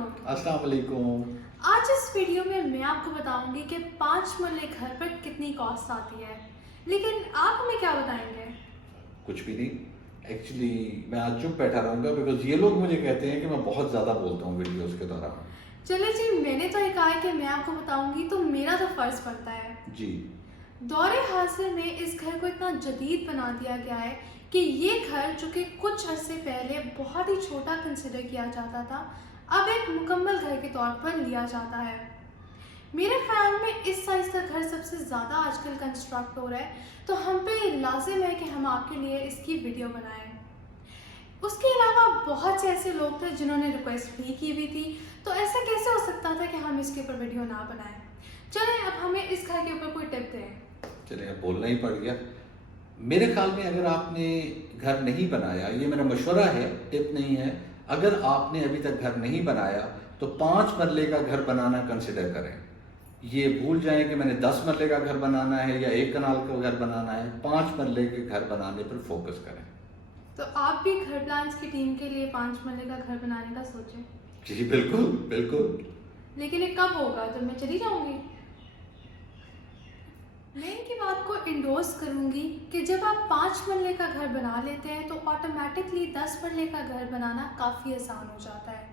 वालेकुम। अस्सलाम वालेकुम। आज इस वीडियो में मैं आपको बताऊंगी कि 5 मरले घर पर कितनी कॉस्ट आती है, लेकिन आप हमें क्या बताएंगे? कुछ भी नहीं, एक्चुअली मैं आज चुप बैठा रहूँगा बिकॉज ये लोग मुझे कहते हैं कि मैं बहुत ज़्यादा बोलता हूँ वीडियोस के दौरान। चले जी, मैंने तो ये कहा है कि मैं आपको बताऊंगी तो मेरा तो फर्ज बनता है। जी। दौरे हासिल में इस घर को इतना जदीद बना दिया गया है कि ये घर जो कि कुछ अरसे पहले बहुत ही छोटा कंसिडर किया जाता था, अब एक मुकम्मल घर के तौर पर लिया जाता है। मेरे ख्याल में इस साइज़ का घर सबसे ज़्यादा आजकल कंस्ट्रक्ट हो रहा है, तो हम पे लाजिम है कि हम आपके लिए इसकी वीडियो बनाएं। उसके अलावा बहुत से ऐसे लोग थे जिन्होंने रिक्वेस्ट भी की हुई थी, तो ऐसा कैसे हो सकता था कि हम इसके ऊपर वीडियो ना बनाएं? चलें अब हमें इस घर के ऊपर कोई टिप दें। चलिए, अब बोलना ही पड़ गया। मेरे ख्याल में अगर आपने घर नहीं बनाया, ये मेरा मशवरा है, टिप नहीं है, अगर आपने अभी तक घर नहीं बनाया तो 5 मरले का घर बनाना कंसिडर करें। ये भूल जाएं कि मैंने 10 मरले का घर बनाना है या 1 कनाल का घर बनाना है। 5 मरले के घर बनाने पर फोकस करें। तो आप भी घर प्लान्स की टीम के लिए 5 मरले का घर बनाने का सोचें। जी बिल्कुल बिल्कुल। लेकिन ये कब होगा जब मैं चली जाऊंगी? मैं इनकी बात को इंडोर्स करूंगी कि जब आप 5 मरले का घर बना लेते हैं तो ऑटोमेटिकली 10 मरले का घर बनाना काफ़ी आसान हो जाता है।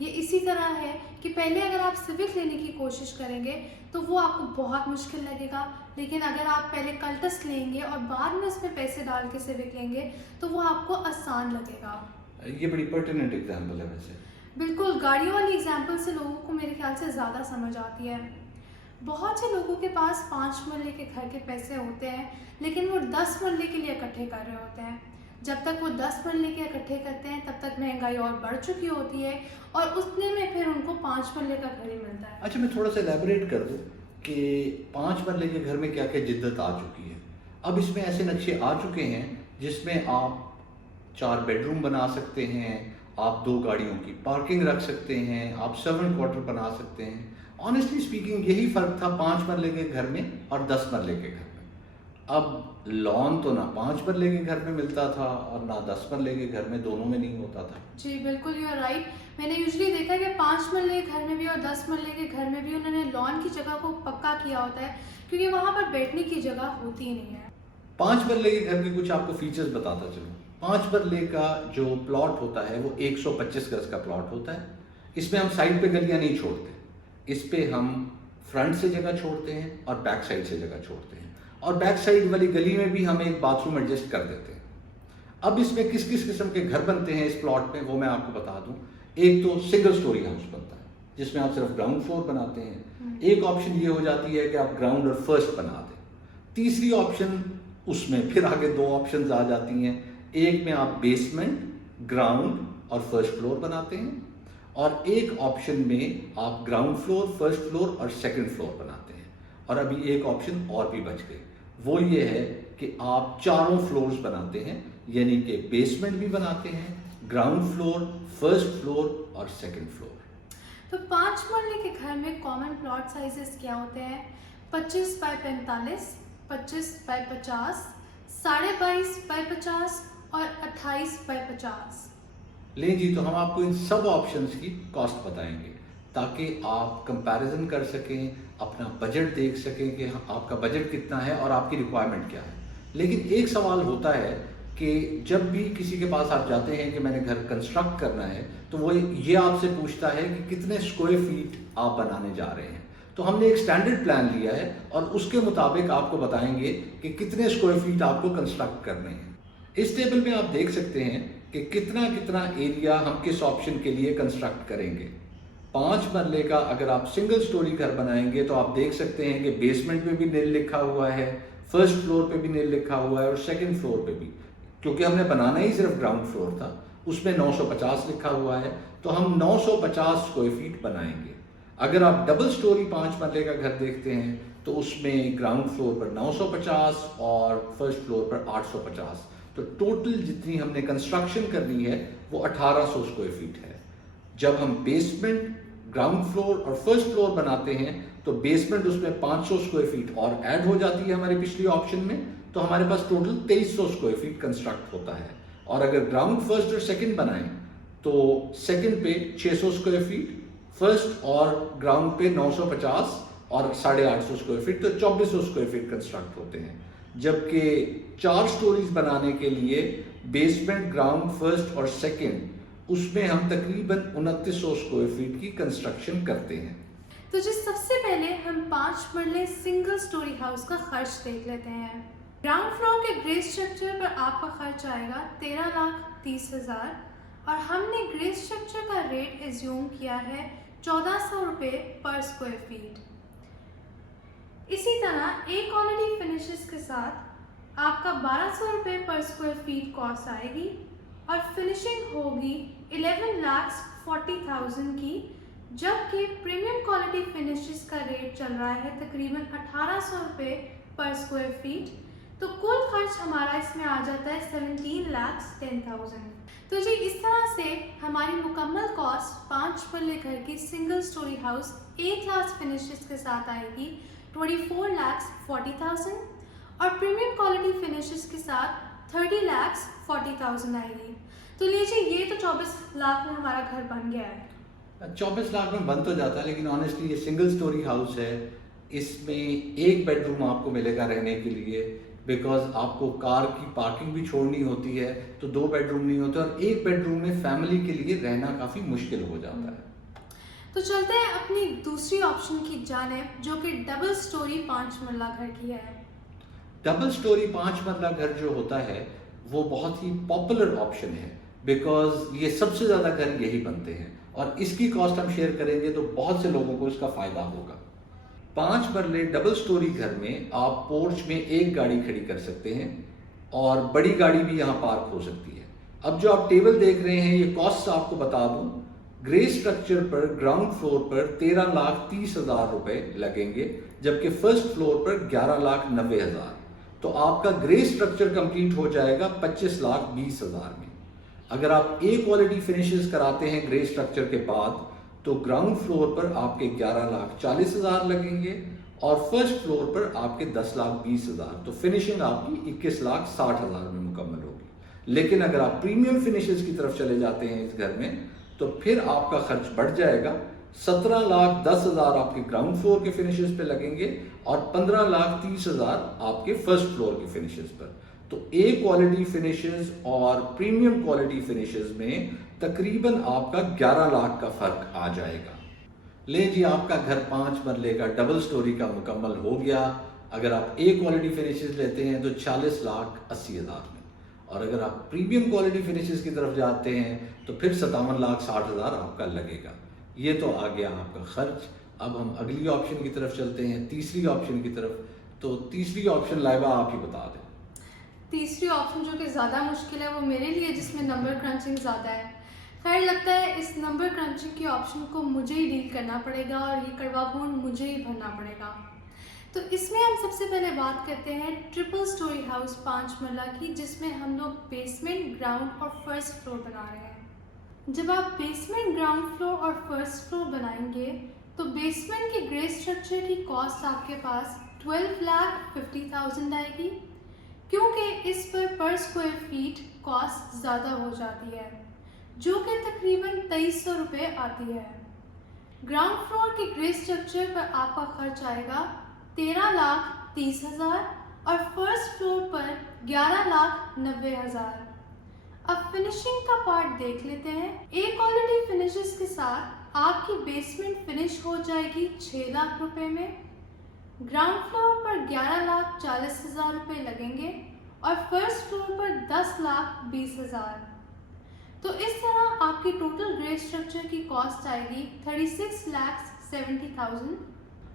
ये इसी तरह है कि पहले अगर आप सिविक लेने की कोशिश करेंगे तो वो आपको बहुत मुश्किल लगेगा, लेकिन अगर आप पहले कल्टस लेंगे और बाद में उसमें पैसे डाल के सिविक लेंगे तो वो आपको आसान लगेगा। ये बड़ी पर्टिनेंट एग्जाम्पल है वैसे। बिल्कुल, गाड़ियों वाली एग्जाम्पल से लोगों को मेरे ख्याल से ज़्यादा समझ आती है। बहुत से लोगों के पास 5 मरले के घर के पैसे होते हैं, लेकिन वो 10 मरले के लिए इकट्ठे कर रहे होते हैं। जब तक वो 10 मरले के इकट्ठे करते हैं तब तक महंगाई और बढ़ चुकी होती है और उतने में फिर उनको 5 मरले का घर ही मिलता है। अच्छा, मैं थोड़ा सा एलैबोरेट कर दूं कि 5 मरले के घर में क्या क्या जिद्दत आ चुकी है। अब इसमें ऐसे नक्शे आ चुके हैं जिसमें आप 4 बेडरूम बना सकते हैं, आप 2 गाड़ियों की पार्किंग रख सकते हैं, आप सर्वेंट क्वार्टर बना सकते हैं। ऑनेस्टली स्पीकिंग यही फ़र्क था 5 मरले के घर में और 10 मरले के घर में। अब लॉन तो ना 5 मरले के घर में मिलता था और ना 10 मरले के घर में, दोनों में नहीं होता था। जी बिल्कुल, यू आर राइट। मैंने यूजुअली देखा है कि 5 मरले के घर में भी और 10 मरले के घर में भी उन्होंने लॉन की जगह को पक्का किया होता है, क्योंकि वहाँ पर बैठने की जगह होती ही नहीं है। 5 मरले के घर के कुछ आपको फीचर्स बताता चलूँ। 5 मरले का जो प्लॉट होता है वो 125 गज का प्लॉट होता है। इसमें हम साइड पे गलियां नहीं छोड़ते, इस पे हम फ्रंट से जगह छोड़ते हैं और बैक साइड से जगह छोड़ते हैं, और बैक साइड वाली गली में भी हम एक बाथरूम एडजस्ट कर देते हैं। अब इसमें किस किस किस्म के घर बनते हैं इस प्लॉट में वो मैं आपको बता दूं। एक तो सिंगल स्टोरी हाउस बनता है जिसमें आप सिर्फ ग्राउंड फ्लोर बनाते हैं। एक ऑप्शन ये हो जाती है कि आप ग्राउंड और फर्स्ट बना दें। तीसरी ऑप्शन, उसमें फिर आगे 2 ऑप्शंस आ जाती हैं। एक में आप बेसमेंट, ग्राउंड और फर्स्ट फ्लोर बनाते हैं, और एक ऑप्शन में आप ग्राउंड फ्लोर, फर्स्ट फ्लोर और सेकंड फ्लोर बनाते हैं। और अभी एक ऑप्शन और भी बच गई, वो ये है कि आप चारों फ्लोर्स बनाते हैं, यानी कि बेसमेंट भी बनाते हैं, ग्राउंड फ्लोर, फर्स्ट फ्लोर और सेकंड फ्लोर। तो 5 मरले के घर में कॉमन प्लॉट साइजेस क्या होते हैं? 25 बाय 45, 25 बाय 50, 22.5 बाय 50 और 28 बाय 50। ले जी, तो हम आपको इन सब ऑप्शंस की कॉस्ट बताएंगे ताकि आप कंपैरिजन कर सकें, अपना बजट देख सकें कि आपका बजट कितना है और आपकी रिक्वायरमेंट क्या है। लेकिन एक सवाल होता है कि जब भी किसी के पास आप जाते हैं कि मैंने घर कंस्ट्रक्ट करना है, तो वो ये आपसे पूछता है कि कितने स्क्वायर फीट आप बनाने जा रहे हैं। तो हमने एक स्टैंडर्ड प्लान लिया है और उसके मुताबिक आपको बताएंगे कि कितने स्क्वायर फीट आपको कंस्ट्रक्ट करने हैं। इस टेबल में आप देख सकते हैं कि कितना कितना एरिया हम किस ऑप्शन के लिए कंस्ट्रक्ट करेंगे। 5 मरले का अगर आप सिंगल स्टोरी घर बनाएंगे तो आप देख सकते हैं कि बेसमेंट पे भी नील लिखा हुआ है, फर्स्ट फ्लोर पे भी नील लिखा हुआ है और सेकंड फ्लोर पे भी, क्योंकि हमने बनाना ही सिर्फ ग्राउंड फ्लोर था, उसमें 950 लिखा हुआ है, तो हम 950 स्क्वायर फीट बनाएंगे। अगर आप डबल स्टोरी 5 मरले का घर देखते हैं तो उसमें ग्राउंड फ्लोर पर 950 और फर्स्ट फ्लोर पर 850, तो टोटल जितनी हमने कंस्ट्रक्शन करनी है वो 1800 स्क्वायर फीट है। जब हम बेसमेंट, ग्राउंड फ्लोर और फर्स्ट फ्लोर बनाते हैं तो बेसमेंट उसमें 500 स्क्वायर फीट और ऐड हो जाती है हमारे पिछली ऑप्शन में, तो हमारे पास टोटल 2300 स्क्वायर फीट कंस्ट्रक्ट होता है। और अगर ग्राउंड, फर्स्ट और सेकंड बनाएं तो सेकंड पे 600 स्क्वायर फीट, फर्स्ट और ग्राउंड पे 950 और 850 स्क्वायर फीट, तो 2400 स्क्वायर फीट कंस्ट्रक्ट होते हैं। जबकि 4 स्टोरीज बनाने के लिए बेसमेंट, ग्राउंड, फर्स्ट और सेकंड, उसमें हम तकरीबन 2900 स्क्वायर फीट की कंस्ट्रक्शन करते हैं। तो जी सबसे पहले हम 5 मरले सिंगल स्टोरी हाउस का खर्च देख लेते हैं। ग्राउंड फ्लोर के ग्रे स्ट्रक्चर पर आपका खर्च आएगा 13,30,000 और हमने ग्रे स्ट्रक्चर का रेट एज्यूम किया है 1400 रुपये पर स्क्वायर फीट। इसी तरह ए क्वालिटी फिनिशेस के साथ आपका 1200 रुपये पर स्क्वायर फीट कॉस्ट आएगी और फिनिशिंग होगी 11,40,000 की, जबकि प्रीमियम क्वालिटी फिनिशेस का रेट चल रहा है तकरीबन 1800 रुपये पर स्क्वायर फीट। तो कुल खर्च हमारा इसमें आ जाता है 17,10,000। तो जी इस तरह से हमारी मुकम्मल कॉस्ट 5 मरले घर की सिंगल स्टोरी हाउस ए क्लास फिनिशेस के साथ आएगी 24,40,000 और प्रीमियम क्वालिटी फिनिशेस के साथ 30,40,000 आएगी। तो लीजिए ये तो 24 लाख में हमारा घर बन गया है। 24 लाख में बन तो जाता है, लेकिन ऑनेस्टली ये सिंगल स्टोरी हाउस है। इसमें एक बेडरूम आपको मिलेगा रहने के लिए, बिकॉज आपको कार की पार्किंग भी छोड़नी होती है, तो 2 बेडरूम नहीं होते, और एक बेडरूम में फैमिली के लिए रहना काफ़ी मुश्किल हो जाता है। तो चलते हैं अपनी दूसरी ऑप्शन की जानिब, जो कि डबल स्टोरी 5 मरला घर की है। डबल स्टोरी 5 मरला घर जो होता है वो बहुत ही पॉपुलर ऑप्शन है, बिकॉज ये सबसे ज़्यादा घर यही बनते हैं और इसकी कॉस्ट हम शेयर करेंगे तो बहुत से लोगों को इसका फ़ायदा होगा। 5 मरले डबल स्टोरी घर में आप पोर्च में एक गाड़ी खड़ी कर सकते हैं और बड़ी गाड़ी भी यहाँ पार्क हो सकती है। अब जो आप टेबल देख रहे हैं, ये कॉस्ट आपको बता दूं, ग्रे स्ट्रक्चर पर ग्राउंड फ्लोर पर 13,30,000 रुपए लगेंगे, जबकि फर्स्ट फ्लोर पर 11,90,000। तो आपका ग्रे स्ट्रक्चर कंप्लीट हो जाएगा 25,20,000 में। अगर आप ए क्वालिटी फिनिशेस कराते हैं ग्रे स्ट्रक्चर के बाद, तो ग्राउंड फ्लोर पर आपके 11,40,000 लगेंगे और फर्स्ट फ्लोर पर आपके 10,20,000। तो फिनिशिंग आपकी 21,60,000 में मुकम्मल होगी। लेकिन अगर आप प्रीमियम फिनिशेस की तरफ चले जाते हैं इस घर में, तो फिर आपका खर्च बढ़ जाएगा। 17,10,000 आपके ग्राउंड फ्लोर के फिनिशेस पे लगेंगे और 15,30,000 आपके फर्स्ट फ्लोर के फिनिशेस पर। तो ए क्वालिटी फिनिशेस और प्रीमियम क्वालिटी फिनिशेस में तकरीबन आपका 11 लाख का फर्क आ जाएगा। ले जी, आपका घर 5 मरले का डबल स्टोरी का मुकम्मल हो गया। अगर आप ए क्वालिटी फिनिशेस लेते हैं तो 40,80,000 में, और अगर आप प्रीमियम क्वालिटी फिनिशेस की तरफ जाते हैं तो फिर 57,60,000 आपका लगेगा। ये तो आ गया आपका खर्च। अब हम अगली ऑप्शन की तरफ चलते हैं, तीसरी ऑप्शन की तरफ। तो तीसरी ऑप्शन लाइबा आप ही बता दें। तीसरी ऑप्शन जो कि ज़्यादा मुश्किल है वो मेरे लिए, जिसमें नंबर क्रंचिंग ज़्यादा है। खैर लगता है इस नंबर क्रंचिंग की ऑप्शन को मुझे ही डील करना पड़ेगा और ये कड़वा खून मुझे ही भरना पड़ेगा। तो इसमें हम सबसे पहले बात करते हैं ट्रिपल स्टोरी हाउस 5 मरला की, जिसमें हम लोग बेसमेंट, ग्राउंड और फर्स्ट फ्लोर बना रहे हैं। जब आप बेसमेंट, ग्राउंड फ्लोर और फर्स्ट फ्लोर बनाएंगे तो बेसमेंट के ग्रे स्ट्रक्चर की कॉस्ट आपके पास 12,50,000 आएगी, क्योंकि इस पर स्क्वायर फीट कॉस्ट ज़्यादा हो जाती है, जो कि तकरीबन 2300 रुपये आती है। ग्राउंड फ्लोर के ग्रे स्ट्रक्चर पर आपका खर्च आएगा 13,30,000 और फर्स्ट फ्लोर पर 11,90,000। अब फिनिशिंग का पार्ट देख लेते हैं। ए क्वालिटी फिनिशेस के साथ आपकी बेसमेंट फिनिश हो जाएगी 6 लाख रुपए में, ग्राउंड फ्लोर पर 11,40,000 रुपये लगेंगे और फर्स्ट फ्लोर पर 10,20,000। तो इस तरह आपकी टोटल ग्रे स्ट्रक्चर की कॉस्ट आएगी 36,70,000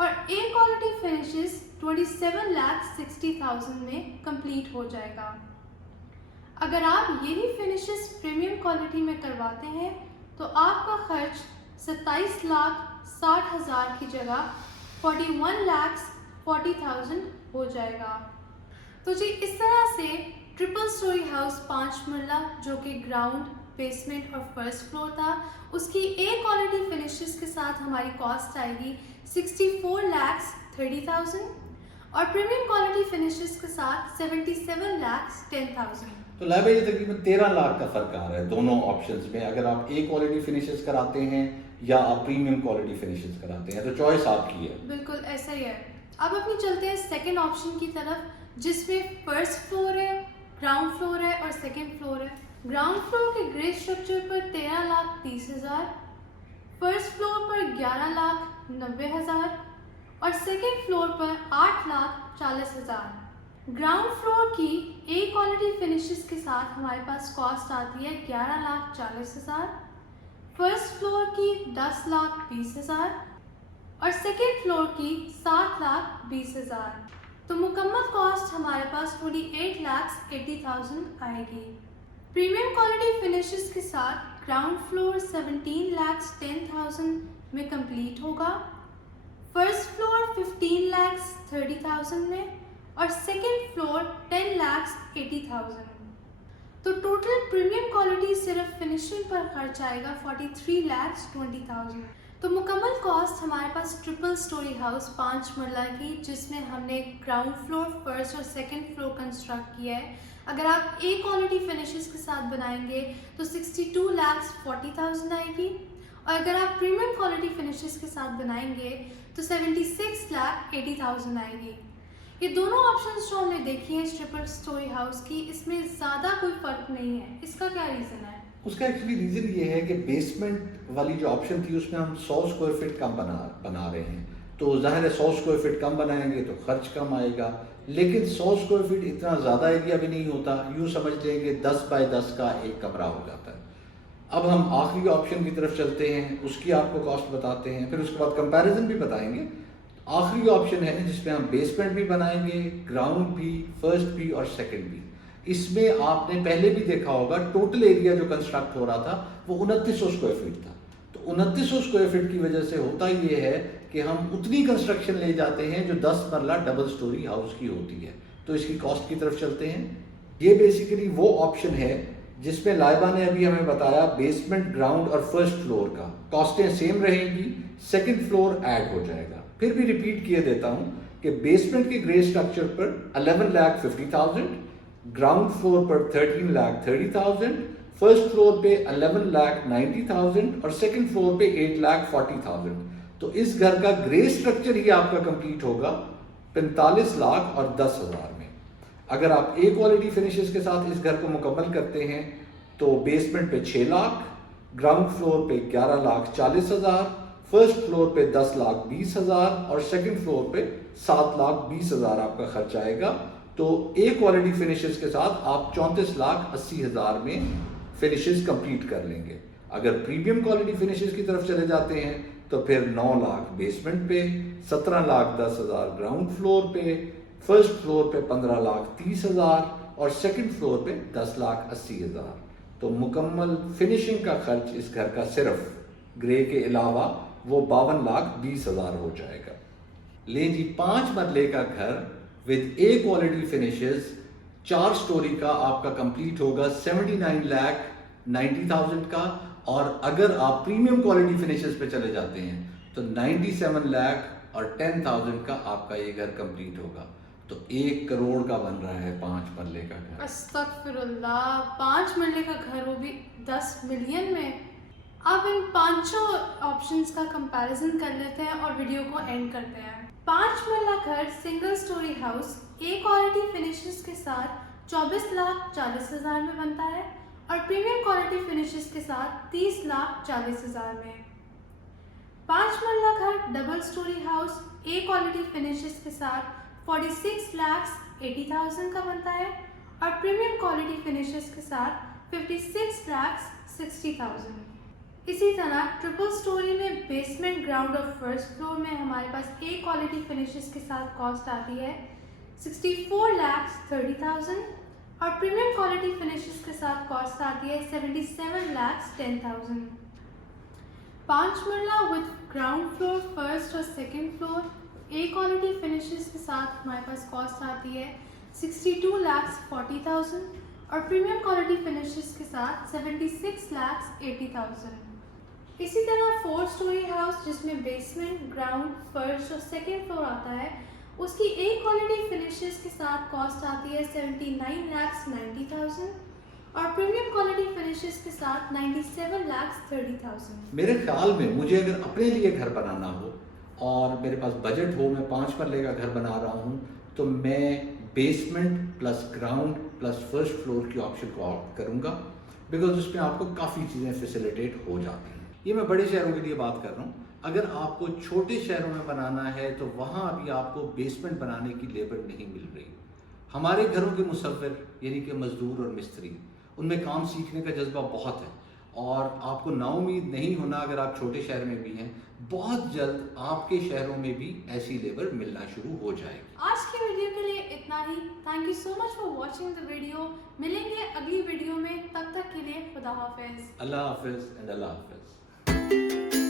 और ए क्वालिटी फिनिशेस 27,60,000 में कंप्लीट हो जाएगा। अगर आप यही फिनिशेस प्रीमियम क्वालिटी में करवाते हैं तो आपका खर्च 27,60,000 की जगह 41,40,000 हो जाएगा। तो जी इस तरह से ट्रिपल स्टोरी हाउस 5 मरला जो कि ग्राउंड, बेसमेंट और फर्स्ट फ्लोर था, उसकी ए क्वालिटी फिनिशेस के साथ हमारी कॉस्ट आएगी 64,30,000 और प्रीमियम क्वालिटी फिनिशेस के साथ 77,10,000। तो लाइबा ये तकरीबन 13 लाख का फ़र्क आ रहा है दोनों ऑप्शंस में, अगर आप ए क्वालिटी फिनिशेस कराते हैं या आप प्रीमियम क्वालिटी फिनिशेस कराते हैं, तो चॉइस आपकी है। बिल्कुल ऐसा ही है। अब अपनी चलते हैं सेकंड ऑप्शन की तरफ, जिसमें फर्स्ट फ्लोर है, ग्राउंड फ्लोर है और सेकंड फ्लोर है। ग्राउंड फ्लोर के ग्रे स्ट्रक्चर पर 13,30,000, फर्स्ट फ्लोर पर 11,90,000 और सेकंड फ्लोर पर 8,40,000। ग्राउंड फ्लोर की ए क्वालिटी फिनिशेस के साथ हमारे पास कॉस्ट आती है 11,40,000, फर्स्ट फ्लोर की 10,20,000 और सेकेंड फ्लोर की 7,20,000। तो मुकम्मल कॉस्ट हमारे पास 28,80,000 आएगी। प्रीमियम क्वालिटी फिनिशेस के साथ ग्राउंड फ्लोर 17,10,000 में कंप्लीट होगा, फर्स्ट फ्लोर 15,30,000 में और सेकेंड फ्लोर 10,80,000। तो टोटल प्रीमियम क्वालिटी सिर्फ फिनिशिंग पर खर्च आएगा 43,20,000। तो मुकम्मल कॉस्ट हमारे पास ट्रिपल स्टोरी हाउस 5 मरला की, जिसमें हमने ग्राउंड फ्लोर, फर्स्ट और सेकंड फ्लोर कंस्ट्रक्ट किया है। अगर आप ए क्वालिटी फिनिशेस के साथ बनाएंगे तो 62,40,000 आएगी और अगर आप प्रीमियम क्वालिटी फिनिशेस के साथ बनाएंगे तो 76,80,000 आएगी। ये दोनों ऑप्शंस जो हमने देखी हैं ट्रिपल स्टोरी हाउस की, इसमें ज़्यादा कोई फ़र्क नहीं है। इसका क्या रीज़न है? उसका एक्चुअली रीज़न ये है कि बेसमेंट वाली जो ऑप्शन थी उसमें हम 100 स्क्वायर फीट कम बना रहे हैं, तो ज़ाहिर है 100 स्क्वायर फीट कम बनाएंगे तो खर्च कम आएगा, लेकिन 100 स्क्वायर फीट इतना ज़्यादा एरिया भी नहीं होता, यूँ समझ लेंगे 10 बाय 10 का एक कमरा हो जाता है। अब हम आखिरी ऑप्शन की तरफ चलते हैं, उसकी आपको कॉस्ट बताते हैं, फिर उसके बाद कंपैरिजन भी बताएंगे। आखिरी ऑप्शन है जिसमें हम बेसमेंट भी बनाएंगे, ग्राउंड भी, फर्स्ट भी और सेकंड भी। इसमें आपने पहले भी देखा होगा टोटल एरिया जो कंस्ट्रक्ट हो रहा था वो 2900 स्क्वायर फीट था। तो 2900 स्क्वायर फीट की वजह से होता ये है कि हम उतनी कंस्ट्रक्शन ले जाते हैं जो 10 मरला डबल स्टोरी हाउस की होती है। तो इसकी कॉस्ट की तरफ चलते हैं। ये बेसिकली वो ऑप्शन है जिसमें लाइबा ने अभी हमें बताया बेसमेंट, ग्राउंड और फर्स्ट फ्लोर का कॉस्टें सेम रहेंगी, सेकंड फ्लोर ऐड हो जाएगा। फिर भी रिपीट किए देता हूं कि बेसमेंट के ग्रे स्ट्रक्चर पर 11,50,000, ग्राउंड फ्लोर पर 13,30,000, फर्स्ट फ्लोर पे 11,90,000 और सेकंड फ्लोर पे 8,40,000। तो इस घर का ग्रे स्ट्रक्चर ही आपका कंप्लीट होगा 45 लाख और 10,000 में। अगर आप ए क्वालिटी फिनिशेस के साथ इस घर को मुकम्मल करते हैं तो बेसमेंट पे 6 लाख, ग्राउंड फ्लोर पे 11,40,000, फर्स्ट फ्लोर पे 10,20,000 और सेकंड फ्लोर पे 7,20,000 आपका खर्च आएगा। तो ए क्वालिटी फिनिशेस के साथ आप 34,80,000 में फिनिशेस कंप्लीट कर लेंगे। अगर प्रीमियम क्वालिटी फिनिशेस की तरफ चले जाते हैं तो फिर 9 लाख बेसमेंट पे, 17,10,000 ग्राउंड फ्लोर पे, फर्स्ट फ्लोर पे 15,30,000 और सेकंड फ्लोर पे 10,80,000। तो मुकम्मल फिनिशिंग का खर्च इस घर का सिर्फ ग्रे के अलावा वो 52,20,000 हो जाएगा। ले जी 5 मरले का घर with A quality finishes 4 story का आपका कंप्लीट होगा 79,90,000 का, और अगर आप प्रीमियम क्वालिटी फिनिशेस पे चले जाते हैं तो 97 लाख और 10,000 का आपका ये घर कंप्लीट होगा। तो 1 करोड़ का बन रहा है 5 मरले का घर। अस्तगफिरुल्लाह, 5 मरले का घर, वो भी 10 मिलियन में। अब इन पांचों ऑप्शंस का कंपैरिजन कर लेते हैं और वीडियो को एंड करते हैं। 5 मरला घर सिंगल स्टोरी हाउस ए क्वालिटी फिनिशेस के साथ 24,40,000 में बनता है और प्रीमियम क्वालिटी फिनिशेस के साथ 30,40,000 में। 5 मरला घर डबल स्टोरी हाउस ए क्वालिटी फिनिशेस के साथ 46,80,000 का बनता है और प्रीमियम क्वालिटी फिनिशेस के साथ 56,60,000। इसी तरह ट्रिपल स्टोरी में बेसमेंट, ग्राउंड और फर्स्ट फ्लोर में हमारे पास ए क्वालिटी फिनिशेस के साथ कॉस्ट आती है 64,30,000 और प्रीमियम क्वालिटी फिनिशेस के साथ कॉस्ट आती है 77,10,000। 5 मरला विद ग्राउंड फ्लोर, फर्स्ट और सेकंड फ्लोर ए क्वालिटी फिनिशेस के साथ हमारे पास कॉस्ट आती है 62,40,000 और प्रीमियम क्वालिटी फिनिशेस के साथ 76,80,000। इसी तरह 4 स्टोरी हाउस जिसमें बेसमेंट, ग्राउंड, फर्स्ट और सेकंड फ्लोर आता है, उसकी ए क्वालिटी फिनिशेस के साथ कॉस्ट आती है 79,90,000 और प्रीमियम क्वालिटी फिनिशेस के साथ 97,30,000। मेरे ख्याल में मुझे अगर अपने लिए घर बनाना हो और मेरे पास बजट हो, मैं 5 मरले का घर बना रहा हूँ, तो मैं basement plus ground plus first floor की ऑप्शन को ऑप्ट करूँगा, बिकॉज उसमें आपको काफ़ी चीज़ें फैसिलिटेट हो जाती हैं। ये मैं बड़े शहरों के लिए बात कर रहा हूँ। अगर आपको छोटे शहरों में बनाना है तो वहाँ अभी आपको बेसमेंट बनाने की लेबर नहीं मिल रही। हमारे घरों के मुसव्विर यानी कि मजदूर और मिस्त्री, उनमें काम सीखने का जज्बा बहुत है और आपको नाउम्मीद नहीं होना अगर आप छोटे शहर में भी हैं, बहुत जल्द आपके शहरों में भी ऐसी लेबर मिलना शुरू हो जाएगी। आज की वीडियो के लिए इतना ही। Thank you so much for watching the video. मिलेंगे अगली वीडियो में, तब तक के लिए खुदा हाफिज। अल्लाह हाफिज एंड अल्लाह हाफिज।